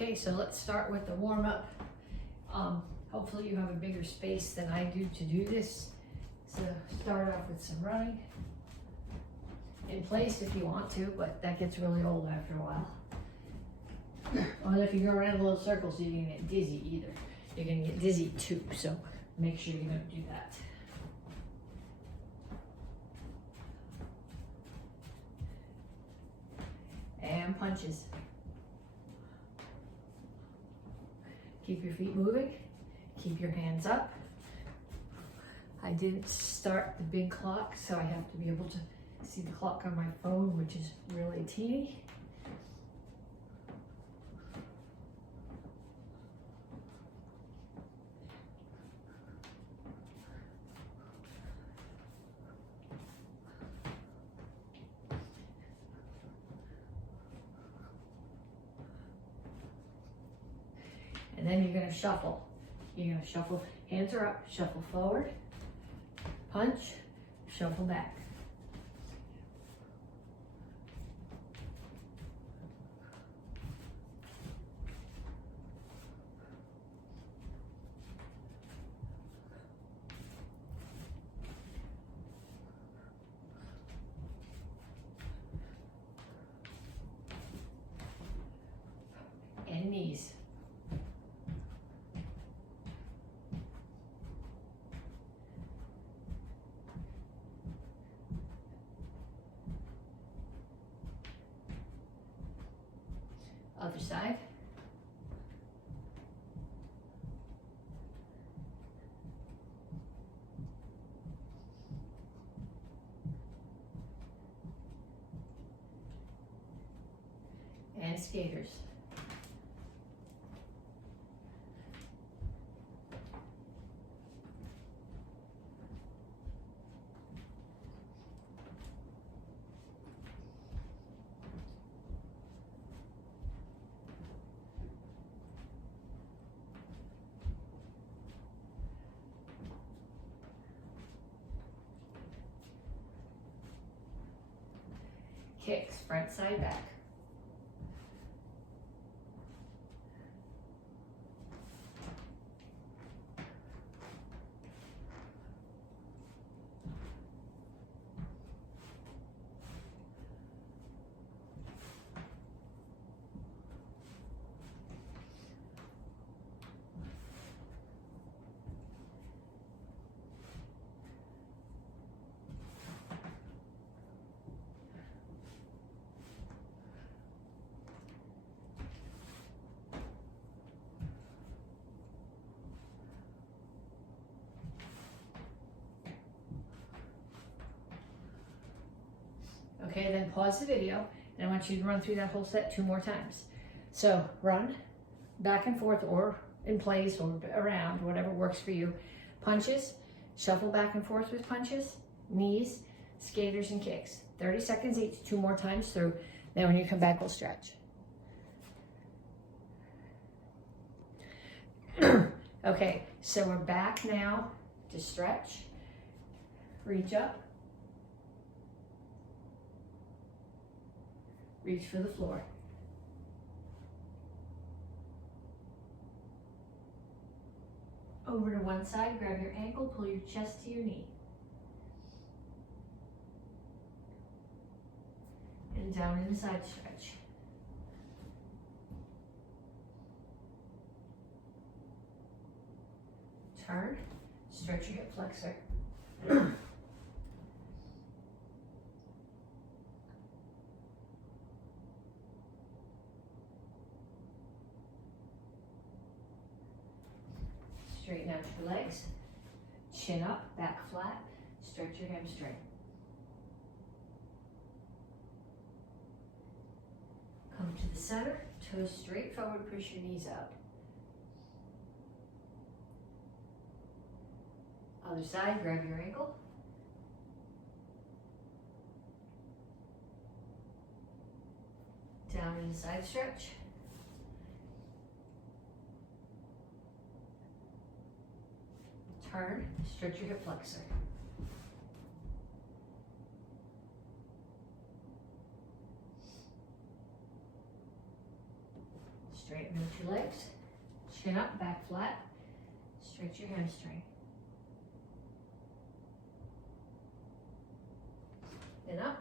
Okay, so let's start with the warm up. Hopefully you have a bigger space than I do to do this. So start off with some running. In place if you want to, but that gets really old after a while. Or if you go around in little circles, you're gonna get dizzy either. You're gonna get dizzy too, so make sure you don't do that. And punches. Keep your feet moving. Keep your hands up. I didn't start the big clock, so I have to be able to see the clock on my phone, which is really teeny. And then you're gonna shuffle. You're gonna shuffle, hands are up, shuffle forward, punch, shuffle back. And knees. Other side. And skaters. Kicks, front, side, back. Okay, then pause the video, and I want you to run through that whole set 2 more times. So run back and forth or in place or around, whatever works for you. Punches, shuffle back and forth with punches, knees, skaters, and kicks. 30 seconds each, 2 more times through. Then when you come back, we'll stretch. Okay, so we're back now to stretch. Reach up. Reach for the floor. Over to one side, grab your ankle, pull your chest to your knee. And down in the side stretch. Turn, stretch your hip flexor. Straighten out your legs, chin up, back flat, stretch your hamstring. Come to the center, toes straight forward, push your knees out. Other side, grab your ankle. Down in the side stretch. Turn, stretch your hip flexor. Straighten your 2 legs, chin up, back flat, stretch your hamstring. And up.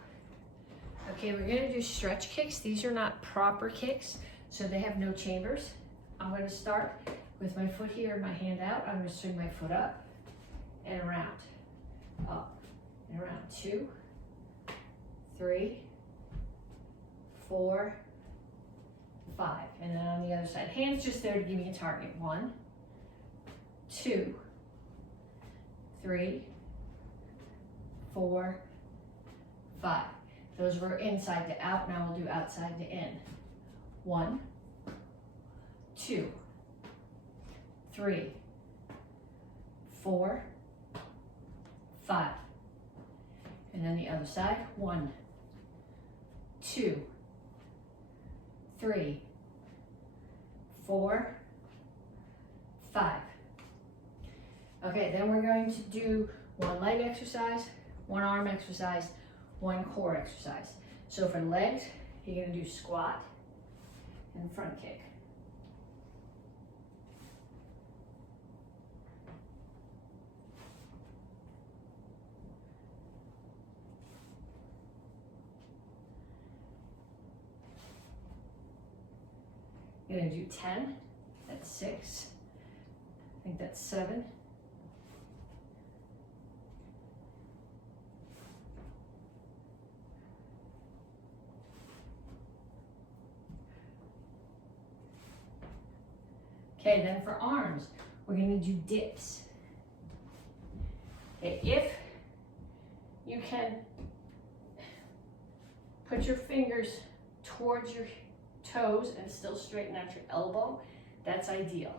Okay, we're gonna do stretch kicks. These are not proper kicks, so they have no chambers. I'm gonna start with my foot here and my hand out. I'm gonna swing my foot up and around, up and around. 2, 3, 4, 5. And then on the other side, hands just there to give me a target. 1, 2, 3, 4, 5. Those were inside to out. Now we'll do outside to in. 1, 2, 3, 4, 5. And then the other side. 1, 2, 3, 4, 5. Okay, then we're going to do 1 leg exercise, 1 arm exercise, 1 core exercise. So for legs, you're gonna do squat and front kick. You're gonna do 10, that's 6, I think that's 7, okay, then for arms, we're gonna do dips. Okay, if you can put your fingers towards your toes and still straighten out your elbow, that's ideal.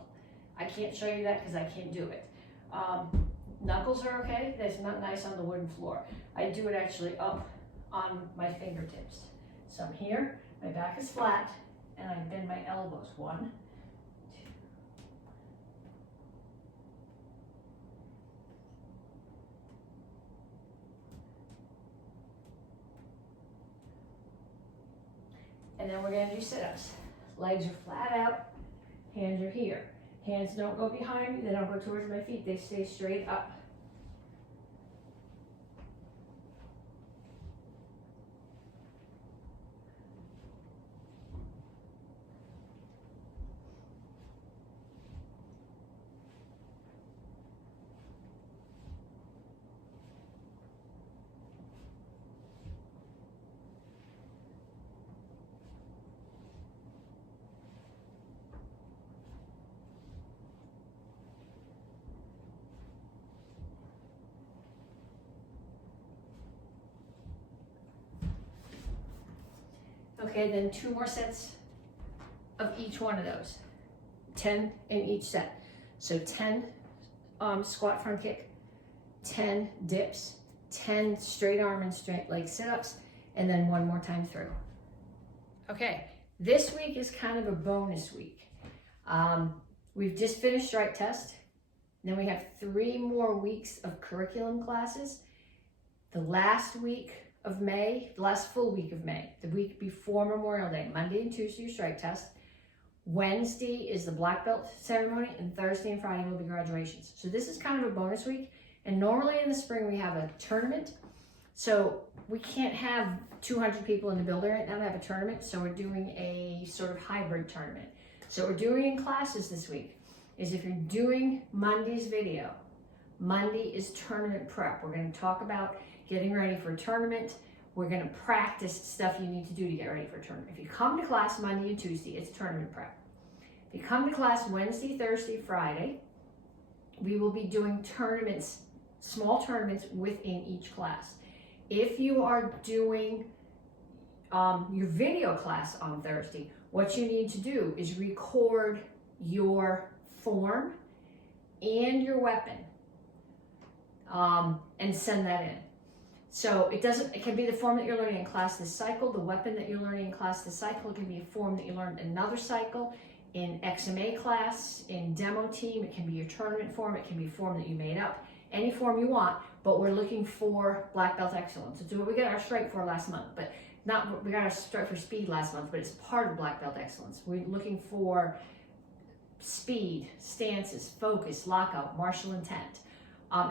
I can't show you that because I can't do it. Knuckles are okay, that's not nice on the wooden floor. I do it actually up on my fingertips. So I'm here, my back is flat, and I bend my elbows. 1, 2. And then we're gonna do sit-ups. Legs are flat out, hands are here. Hands don't go behind me, they don't go towards my feet, they stay straight up. Okay, then 2 more sets of each one of those. 10 in each set. So 10 squat front kick, 10 dips, 10 straight arm and straight leg sit-ups, and then 1 more time through. Okay, this week is kind of a bonus week. We've just finished strike test. Then we have 3 more weeks of curriculum classes. The last week of May, the last full week of May, the week before Memorial Day, Monday and Tuesday your strike test. Wednesday is the black belt ceremony, and Thursday and Friday will be graduations. So this is kind of a bonus week, and normally in the spring we have a tournament. So we can't have 200 people in the building right now to have a tournament, so we're doing a sort of hybrid tournament. So what we're doing in classes this week is, if you're doing Monday's video, Monday is tournament prep. We're going to talk about getting ready for a tournament. We're going to practice stuff you need to do to get ready for a tournament. If you come to class Monday and Tuesday, it's tournament prep. If you come to class Wednesday, Thursday, Friday, we will be doing tournaments, small tournaments within each class. If you are doing your video class on Thursday, what you need to do is record your form and your weapon and send that in. So it can be the form that you're learning in class this cycle, the weapon that you're learning in class this cycle. It can be a form that you learned another cycle, in XMA class, in demo team. It can be your tournament form. It can be a form that you made up. Any form you want, but we're looking for black belt excellence. It's what we got our strike for last month. But we got our Strive for Speed last month, but it's part of Black Belt Excellence. We're looking for speed, stances, focus, lockout, martial intent.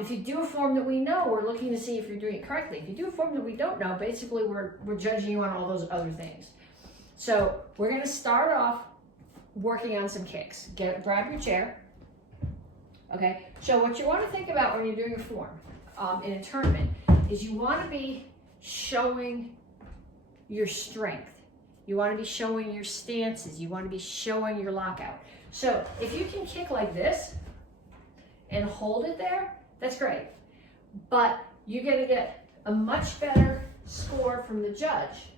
If you do a form that we know, we're looking to see if you're doing it correctly. If you do a form that we don't know, basically we're judging you on all those other things. So we're going to start off working on some kicks. Grab your chair. Okay. So what you want to think about when you're doing a form in a tournament is you want to be showing your strength. You want to be showing your stances. You want to be showing your lockout. So if you can kick like this and hold it there, that's great. But you're going to get a much better score from the judge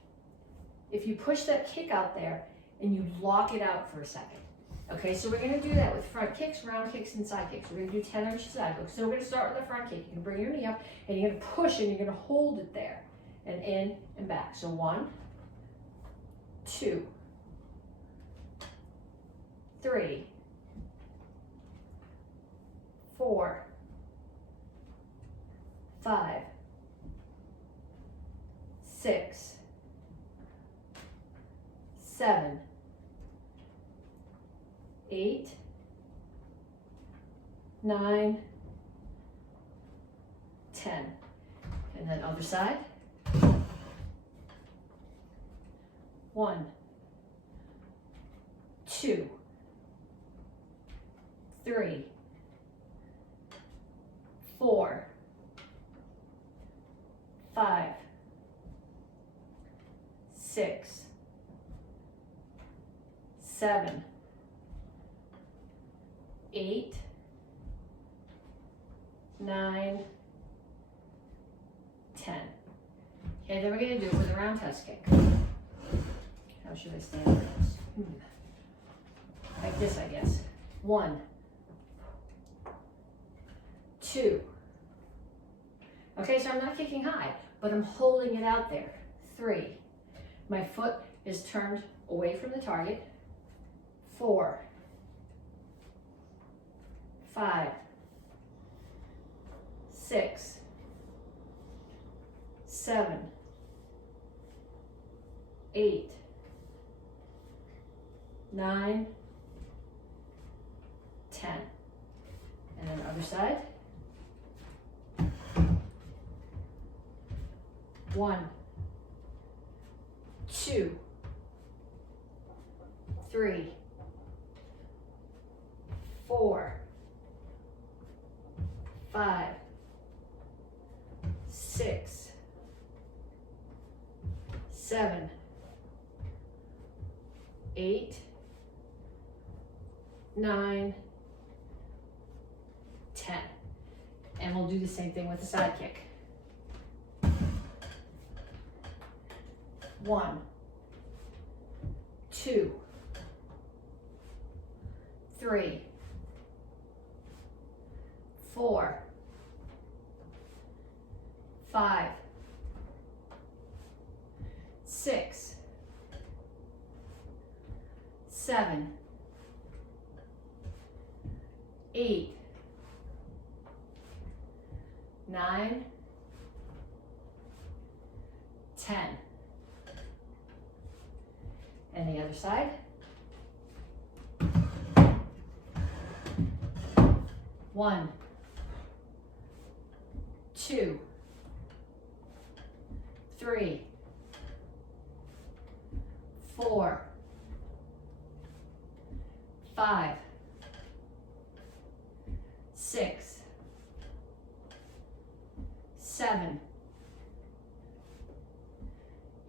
if you push that kick out there and you lock it out for a second. Okay, so we're going to do that with front kicks, round kicks, and side kicks. We're going to do 10 inch side hooks. So we're going to start with the front kick. You can bring your knee up and you're going to push and you're going to hold it there and in and back. So 1, 2, 3, 4, 5, 6, 7, 8, 9, 10. And then other side. 1, 2, 3, 4, 5, 6, 7, 8, 9, 10. Okay, then we're going to do it with a roundhouse kick. How should I stand for this? Like this, I guess. 1, 2. Okay, so I'm not kicking high, but I'm holding it out there. 3. My foot is turned away from the target. 4, 5, 6, 7, 8, 9, 10. And then the other side. 1, 2, 3, 4, 5, 6, 7, 8, 9, 10. And we'll do the same thing with the side kick. 1, 2, 3, 4, 5, 6, 7, 8, 9, 10. And the other side. 1, 2, 3, 4, 5, 6, 7,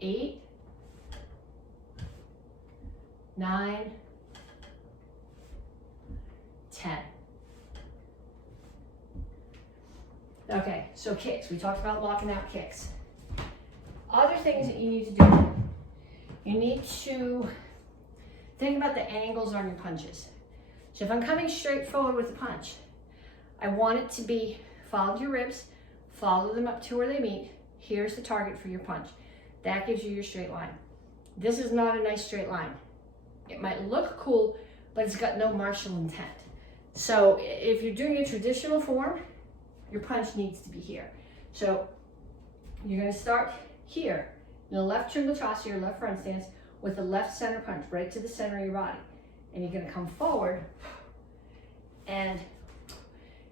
8, 9, 10. Okay, so kicks. We talked about locking out kicks. Other things that you need to do. You need to think about the angles on your punches. So if I'm coming straight forward with a punch, I want it to be follow your ribs, follow them up to where they meet. Here's the target for your punch. That gives you your straight line. This is not a nice straight line. It might look cool, but it's got no martial intent. So if you're doing a traditional form, your punch needs to be here. So you're going to start here Your left trim chasse, your left front stance with the left center punch right to the center of your body. And you're gonna come forward and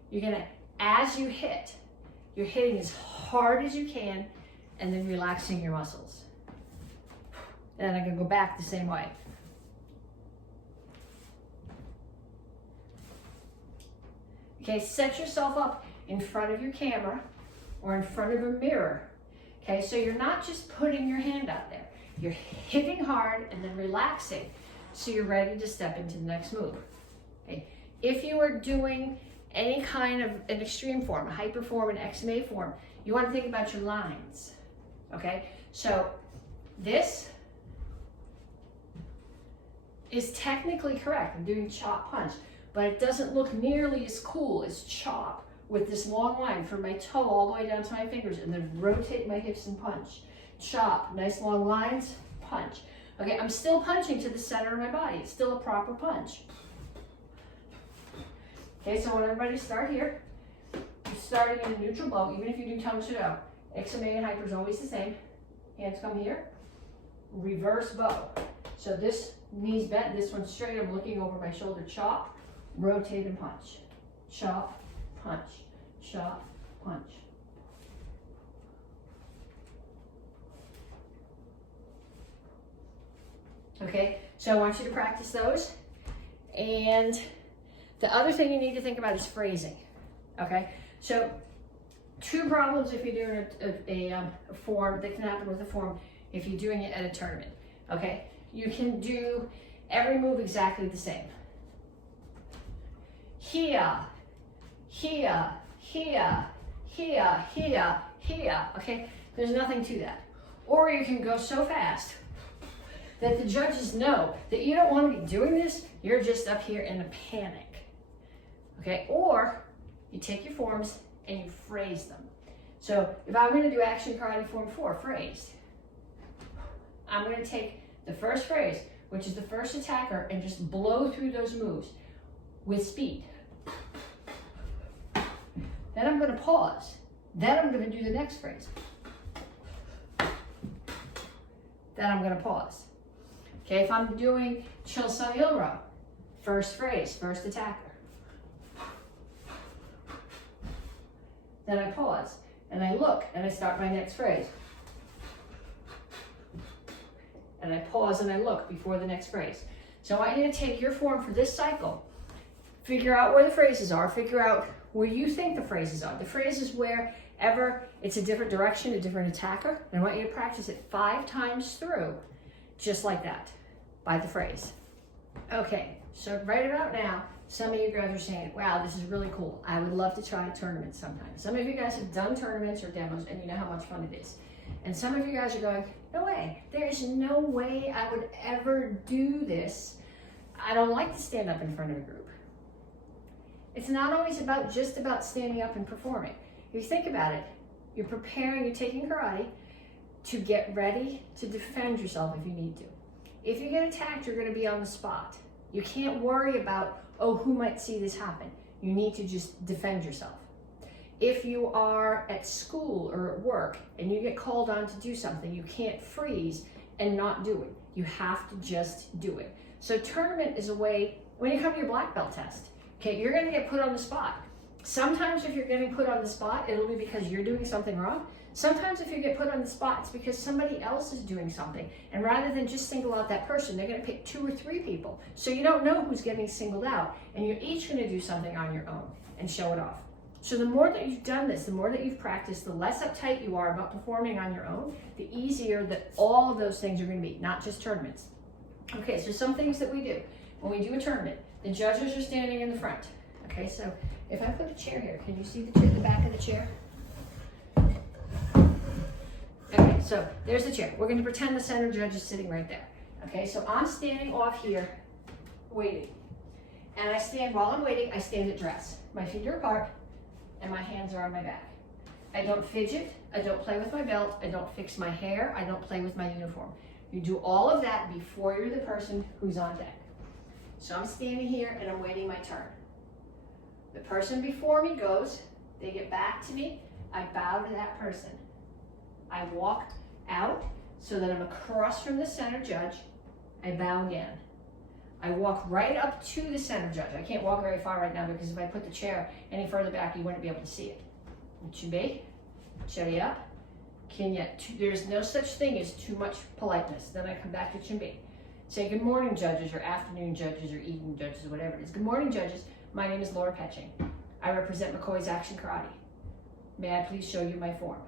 you're gonna, as you hit, you're hitting as hard as you can and then relaxing your muscles. And then I'm gonna go back the same way. Okay, set yourself up in front of your camera or in front of a mirror. Okay, so you're not just putting your hand out there. You're hitting hard and then relaxing so you're ready to step into the next move. Okay, if you are doing any kind of an extreme form, a hyper form, an XMA form, you want to think about your lines. Okay, so this is technically correct. I'm doing chop punch, but it doesn't look nearly as cool as chop with this long line from my toe all the way down to my fingers and then rotate my hips and punch. Chop, nice long lines, punch. Okay, I'm still punching to the center of my body. It's still a proper punch. Okay, so I want everybody to start here. You're starting in a neutral bow, even if you do Tang Soo. XMA and hyper is always the same. Hands come here. Reverse bow. So this knee's bent, this one's straight. I'm looking over my shoulder. Chop, rotate and punch. Chop, punch. Chop, punch. Okay, so I want you to practice those. And the other thing you need to think about is phrasing. Okay, so two problems if you're doing a form that can happen with a form if you're doing it at a tournament. Okay, you can do every move exactly the same. Here, here, here, here, here, here. Okay, there's nothing to that. Or you can go so fast that the judges know that you don't want to be doing this, you're just up here in a panic. Okay, or you take your forms and you phrase them. So if I'm going to do action karate form 4, phrased, I'm going to take the first phrase, which is the first attacker, and just blow through those moves with speed. Then I'm going to pause. Then I'm going to do the next phrase. Then I'm going to pause. Okay, if I'm doing Chilsun Ilro, first phrase, first attacker. Then I pause, and I look, and I start my next phrase. And I pause and I look before the next phrase. So I want you to take your form for this cycle, figure out where the phrases are, figure out where you think the phrases are. The phrase is wherever it's a different direction, a different attacker. And I want you to practice it 5 times through, just like that, by the phrase. Okay, so right about now, some of you guys are saying, wow, this is really cool. I would love to try a tournament sometime. Some of you guys have done tournaments or demos and you know how much fun it is. And some of you guys are going, no way, there is no way I would ever do this. I don't like to stand up in front of a group. It's not always just about standing up and performing. If you think about it, you're preparing, you're taking karate to get ready to defend yourself if you need to. If you get attacked, you're going to be on the spot. You can't worry about, oh, who might see this happen? You need to just defend yourself. If you are at school or at work and you get called on to do something, you can't freeze and not do it. You have to just do it. So tournament is a way, when you come to your black belt test, okay, you're gonna get put on the spot. Sometimes if you're getting put on the spot, it'll be because you're doing something wrong. Sometimes if you get put on the spot, it's because somebody else is doing something. And rather than just single out that person, they're gonna pick 2 or 3 people. So you don't know who's getting singled out. And you're each gonna do something on your own and show it off. So the more that you've done this, the more that you've practiced, the less uptight you are about performing on your own, the easier that all of those things are gonna be, not just tournaments. Okay, so some things that we do. When we do a tournament, the judges are standing in the front. Okay, so if I put a chair here, can you see the back of the chair? Okay, so there's the chair. We're going to pretend the center judge is sitting right there. Okay, so I'm standing off here, waiting. And I stand, while I'm waiting, I stand at dress. My feet are apart, and my hands are on my back. I don't fidget, I don't play with my belt, I don't fix my hair, I don't play with my uniform. You do all of that before you're the person who's on deck. So I'm standing here and I'm waiting my turn. The person before me goes, they get back to me, I bow to that person. I walk out, so that I'm across from the center judge. I bow again. I walk right up to the center judge. I can't walk very far right now because if I put the chair any further back, you wouldn't be able to see it. Chumbe, chari up, Kenya. There's no such thing as too much politeness. Then I come back to Chumbe. Say good morning, judges, or afternoon judges, or evening judges, or whatever it is. Good morning, judges. My name is Laura Petsching. I represent MAKO's Action Karate. May I please show you my form?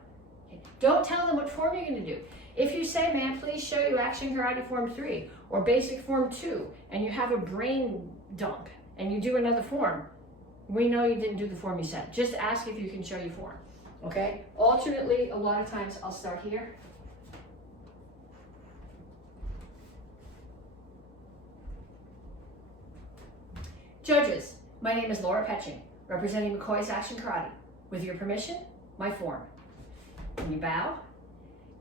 Okay. Don't tell them what form you're going to do. If you say, may I please show you Action Karate Form 3 or Basic Form 2, and you have a brain dump and you do another form, we know you didn't do the form you said. Just ask if you can show you form, okay? Alternately, a lot of times I'll start here. Judges, my name is Laura Petsching, representing MAKO's Action Karate. With your permission, my form. And you bow,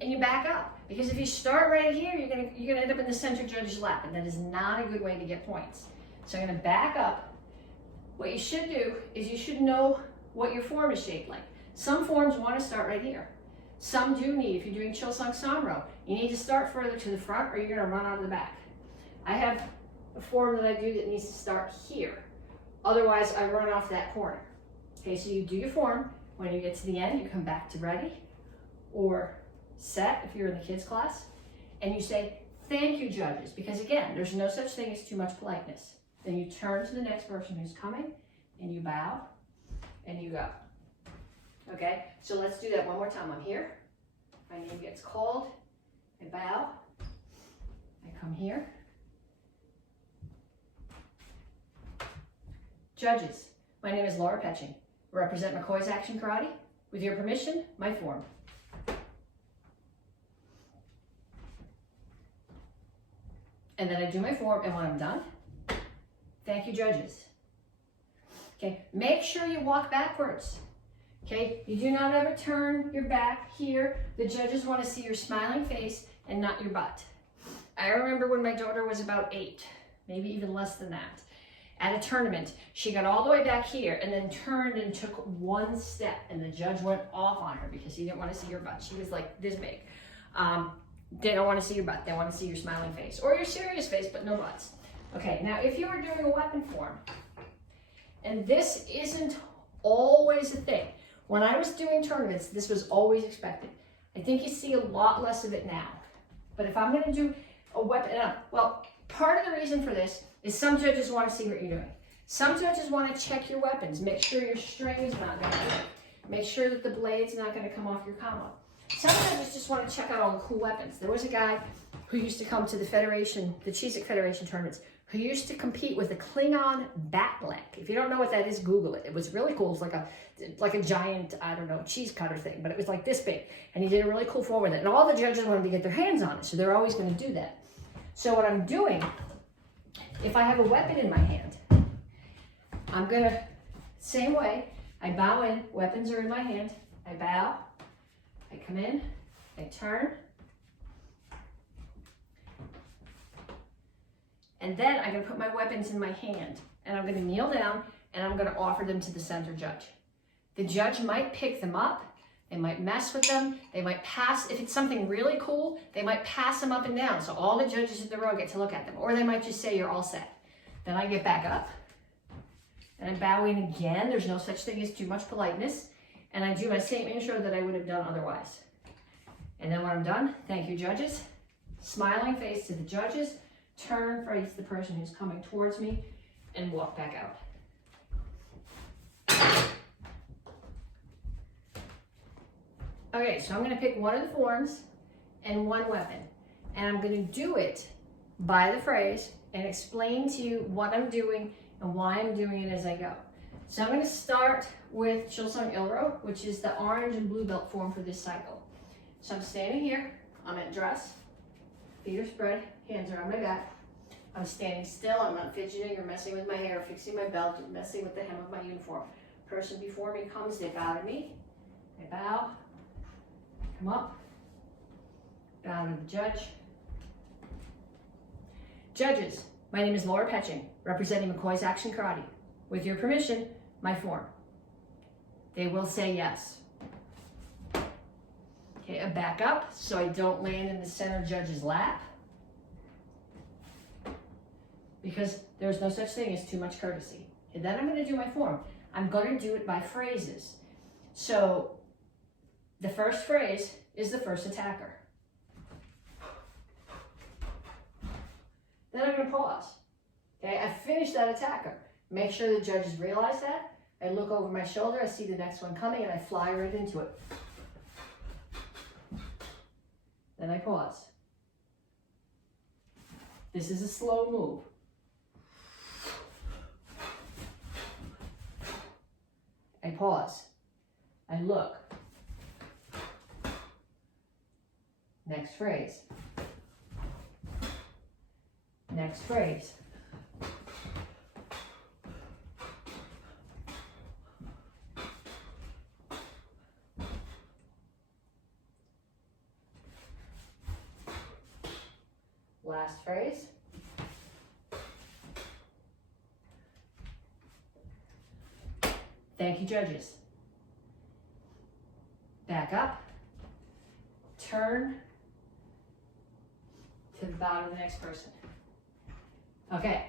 and you back up. Because if you start right here, you're gonna end up in the center judge's lap, and that is not a good way to get points. So I'm gonna back up. What you should do is you should know what your form is shaped like. Some forms want to start right here. Some do need, if you're doing Chilsung Samro, you need to start further to the front or you're gonna run out of the back. I have a form that I do that needs to start here. Otherwise, I run off that corner. Okay, so you do your form. When you get to the end, you come back to ready or set if you're in the kids class, and you say, thank you, judges, because again, there's no such thing as too much politeness. Then you turn to the next person who's coming, and you bow, and you go. Okay, so let's do that one more time. I'm here, my name gets called, I bow, I come here. Judges, my name is Laura Petsching. I represent MAKO's Action Karate. With your permission, my form. And then I do my form, and when I'm done, thank you, judges. Okay, make sure you walk backwards. Okay, you do not ever turn your back here. The judges want to see your smiling face and not your butt. I remember when my daughter was about 8, maybe even less than that. At a tournament, she got all the way back here and then turned and took one step, and the judge went off on her because he didn't want to see her butt. She was like this big. They don't want to see your butt. They want to see your smiling face or your serious face, but no butts. Okay, now if you were doing a weapon form, and this isn't always a thing. When I was doing tournaments, this was always expected. I think you see a lot less of it now. But if I'm going to do a weapon, well, part of the reason for this is some judges want to see what you're doing. Some judges want to check your weapons, make sure your string is not going to break, make sure that the blade's not going to come off your combo. Some judges just want to check out all the cool weapons. There was a guy who used to come to the Federation, the Cheez-It Federation tournaments, who used to compete with a Klingon batblank. If you don't know what that is, Google it. It was really cool. It's like a giant, I don't know, cheese cutter thing, but it was like this big. And he did a really cool form with it. And all the judges wanted to get their hands on it, so they're always going to do that. So what I'm doing, if I have a weapon in my hand, I'm going to, same way, I bow in, weapons are in my hand, I bow, I come in, I turn, and then I'm going to put my weapons in my hand, and I'm going to kneel down, and I'm going to offer them to the center judge. The judge might pick them up, they might mess with them, they might pass, if it's something really cool, they might pass them up and down, so all the judges in the row get to look at them, or they might just say, you're all set. Then I get back up, and I'm bowing again. There's no such thing as too much politeness. And I do my same intro that I would have done otherwise. And then when I'm done, thank you, judges. Smiling face to the judges, turn, face the person who's coming towards me, and walk back out. Okay, so I'm going to pick one of the forms and one weapon. And I'm going to do it by the phrase and explain to you what I'm doing and why I'm doing it as I go. So I'm going to start with Chilsung Ilro, which is the orange and blue belt form for this cycle. So I'm standing here, I'm at dress, feet are spread, hands are on my back. I'm standing still, I'm not fidgeting or messing with my hair, fixing my belt, or messing with the hem of my uniform. Person before me comes, they bow to me, I bow, come up, bow to the judge. Judges, my name is Laura Petsching, representing MAKO's Action Karate. With your permission, my form. They will say yes. Okay, I back up so I don't land in the center judge's lap, because there's no such thing as too much courtesy. And then I'm going to do my form. I'm going to do it by phrases. So the first phrase is the first attacker. Then I'm going to pause. Okay, I finished that attacker. Make sure the judges realize that. I look over my shoulder, I see the next one coming, and I fly right into it. Then I pause. This is a slow move. I pause. I look. Next phrase. Next phrase. Last phrase. Thank you, judges. Back up. Turn to the bottom of the next person. Okay,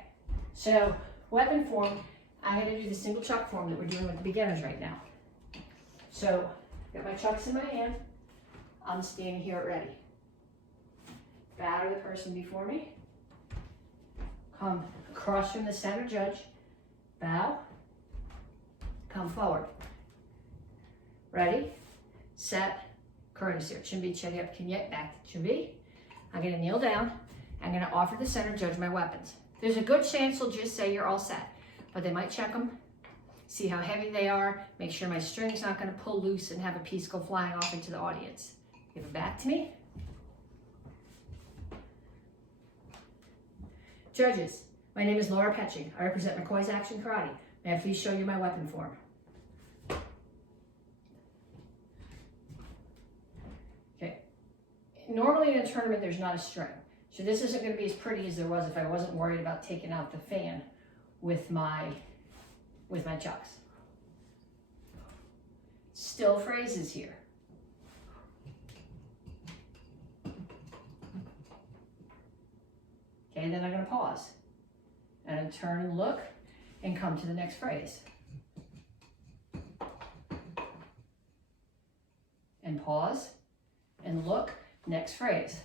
so weapon form, I'm going to do the single chuck form that we're doing with the beginners right now. So, got my chucks in my hand. I'm standing here at ready. Batter the person before me. Come across from the center judge. Bow. Come forward. Ready, set, courtesy. Chimbi, chetty up, kinyet, back to chimbi. I'm going to kneel down. I'm going to offer the center judge my weapons. There's a good chance they'll just say you're all set, but they might check them, see how heavy they are, make sure my string's not going to pull loose and have a piece go flying off into the audience. Give it back to me. Judges, my name is Laura Petsching. I represent McCoy's Action Karate. May I please show you my weapon form? Okay. Normally in a tournament, there's not a string. So this isn't going to be as pretty as there was if I wasn't worried about taking out the fan with my chucks. Still phrases here. Okay, then I'm going to pause. And turn and look and come to the next phrase. And pause and look, next phrase.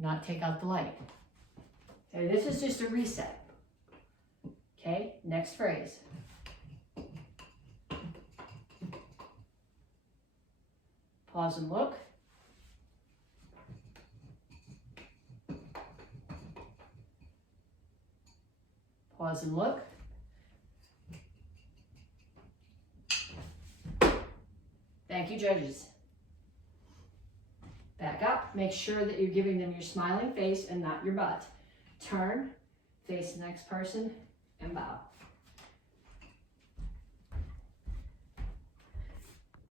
Not take out the light. Okay, this is just a reset. Okay, next phrase. Pause and look. Pause and look. Thank you, judges. Back up. Make sure that you're giving them your smiling face and not your butt. Turn, face the next person, and bow.